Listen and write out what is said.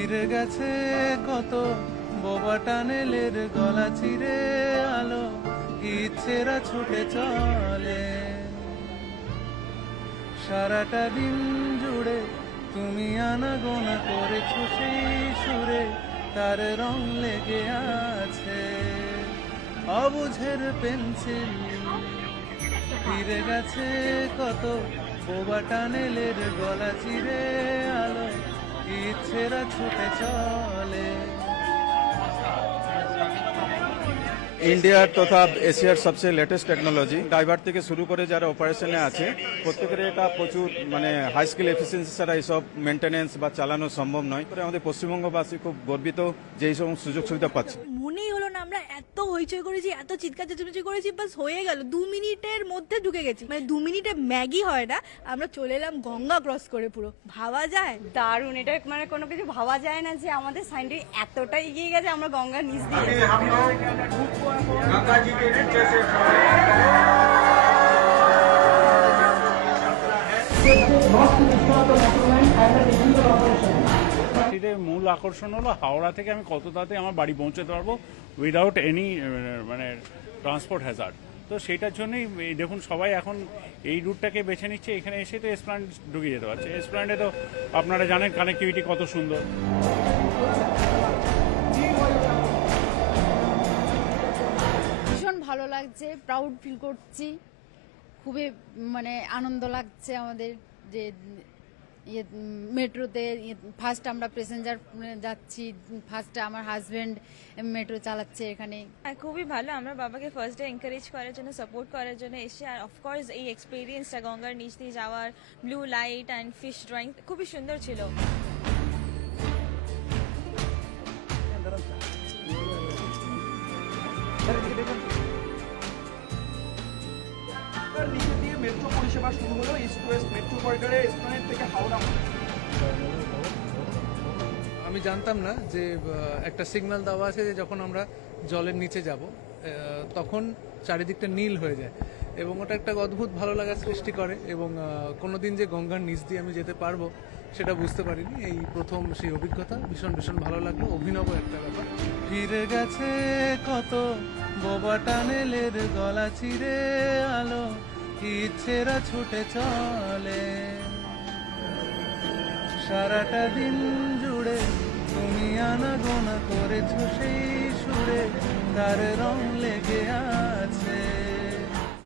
ফিরে গেছে কত বোবা টানেলের গলা চিরে আলো ইচ্ছেরা ছুটে চলে সারাটা দিন জুড়ে তুমি আনাগোনা করেছো সেই সুরে তার রং লেগে আছে অবুঝের পেন্সিল ফিরে গেছে কত বোবা টানেলের গলা চিরে আলো ইচ্ছেরা ছুটে চলে। ইন্ডিয়ার তথা এশিয়ার সবচেয়ে লেটেস্ট টেকনোলজি ড্রাইভার থেকে শুরু করে যারা অপারেশনে আছে প্রত্যেকের এটা প্রচুর হাই স্কিল এফিসিয়েন্সি ছাড়া এইসব মেনটেন্যান্স বা চালানো সম্ভব নয়। আমাদের পশ্চিমবঙ্গবাসী খুব গর্বিত যে এই সমস্ত সুযোগ সুবিধা পাচ্ছে। মনেই হলো না আমরা এত হইচই করেছি, এত চিৎকার চেঁচামেচি করেছি, বাস হয়ে গেল 2 মিনিটের মধ্যে ঢুকে গেছি। 2 মিনিটে ম্যাগি হয় না, আমরা চলে এলাম গঙ্গা ক্রস করে। পুরো ভাবা যায় দারুণ, এটা কোনো কিছু ভাবা যায় না যে আমাদের সাইন্টিফিক এতটা এগিয়ে গেছে, আমরা গঙ্গার নিচ দিয়ে মূল আকর্ষণ হলো হাওড়া থেকে আমি কত তাড়াতাড়ি আমার বাড়ি পৌঁছতে পারবো উইদাউট এনি ট্রান্সপোর্ট হ্যাজার্ড। তো সেইটার জন্যই দেখুন সবাই এখন এই রুটটাকে বেছে নিচ্ছে। এখানে এসে তো এসপ্ল্যানেড ঢুকে যেতে পারছে। এসপ্ল্যানেডে তো আপনারা জানেন কানেক্টিভিটি কত সুন্দর। ভীষণ ভালো লাগছে, প্রাউড ফিল করছি, খুবই আনন্দ লাগছে আমাদের যে মেট্রোতে ফার্স্ট আমরা প্যাসেঞ্জার যাচ্ছি, ফার্স্ট আমার হাজব্যান্ড মেট্রো চালাচ্ছে এখানে। খুবই ভালো, আমরা বাবাকে ফার্স্ট ডে এনকারেজ করার জন্য, সাপোর্ট করার জন্য এসে। আর অফকোর্স এই এক্সপিরিয়েন্সটা গঙ্গার নিচ দিয়ে যাওয়ার, blue light and fish drawing খুবই সুন্দর ছিল। নিচে দিয়ে মেট্রো পরিষেবা শুরু হলো ইস্ট ওয়েস্ট মেট্রো করিডোরে এসপ্ল্যানেড থেকে হাওড়া। আমি জানতাম না যে একটা সিগন্যাল দেওয়া আছে যে যখন আমরা জলের নিচে যাব তখন চারিদিকটা নীল হয়ে যায় এবং ওটা একটা অদ্ভুত ভালো লাগার সৃষ্টি করে। এবং কোনোদিন যে গঙ্গার নিচ দিয়ে আমি যেতে পারবো সেটা বুঝতে পারিনি, এই প্রথম সেই অভিজ্ঞতা। ভীষণ ভীষণ ভালো লাগলো, অভিনব একটা ব্যাপার। ফিরে গেছে কত বোবা টানেলের গলা চিরে আলো ইচ্ছেরা ছুটে চলে সারাটা দিন জুড়ে তুমি আনাগোনা করেছো সেই সুরে তার রং লেগে আছে।